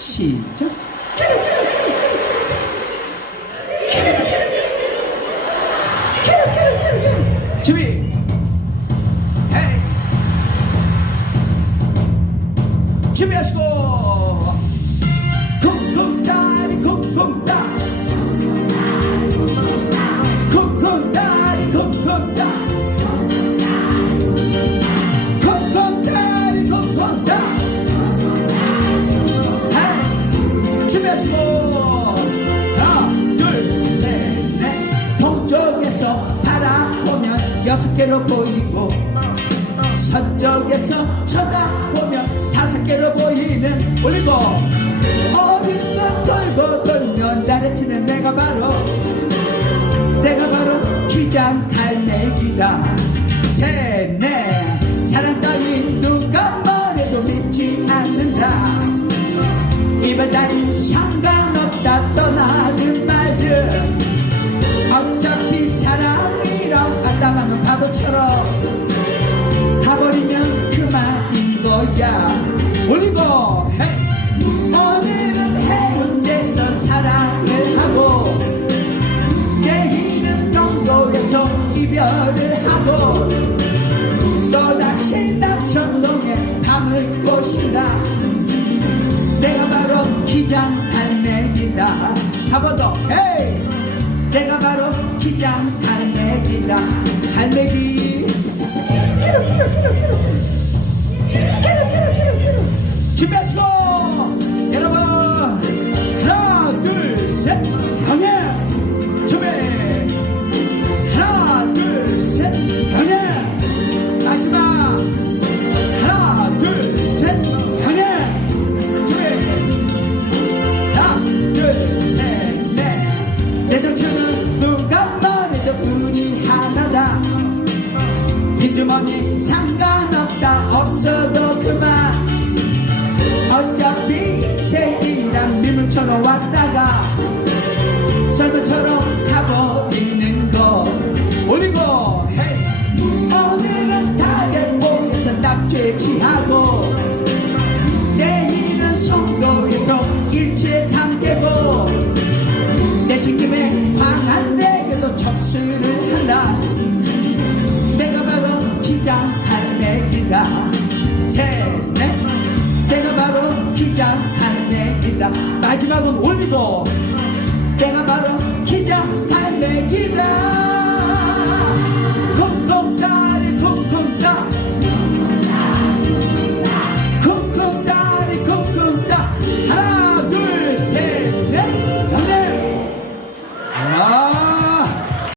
시작. 준비. 준비하시고. 준비하시고. 하나, 둘, 셋, 넷. 동쪽에서 바라보면 여섯 개로 보이고 서쪽에서 쳐다보면 다섯 개로 보이는 올리고 어린 것 돌고 돌면 나래치는 내가 바로 내가 바로 기장 갈매기다 셋넷 사람 따위 누 열을 하고 또다시 남천동에 담을 곳이다. 내가 바로 기장 갈매기다. 하버도 헤이! 내가 바로 기장 갈매기다. 갈매기! 끼룩끼룩끼룩끼룩. 끼룩끼룩끼룩끼룩. 집에서 민물처럼 왔다가 설거처럼 가버리는 거. 올리고 헤이. 오늘은 다대포에서 낙제 취하고 내일은 송도에서 일체 잠깨고 내친김에 광안대교도 접수를 한다. 내가 바로 기장 갈매기다. 셋 내가 바로 기자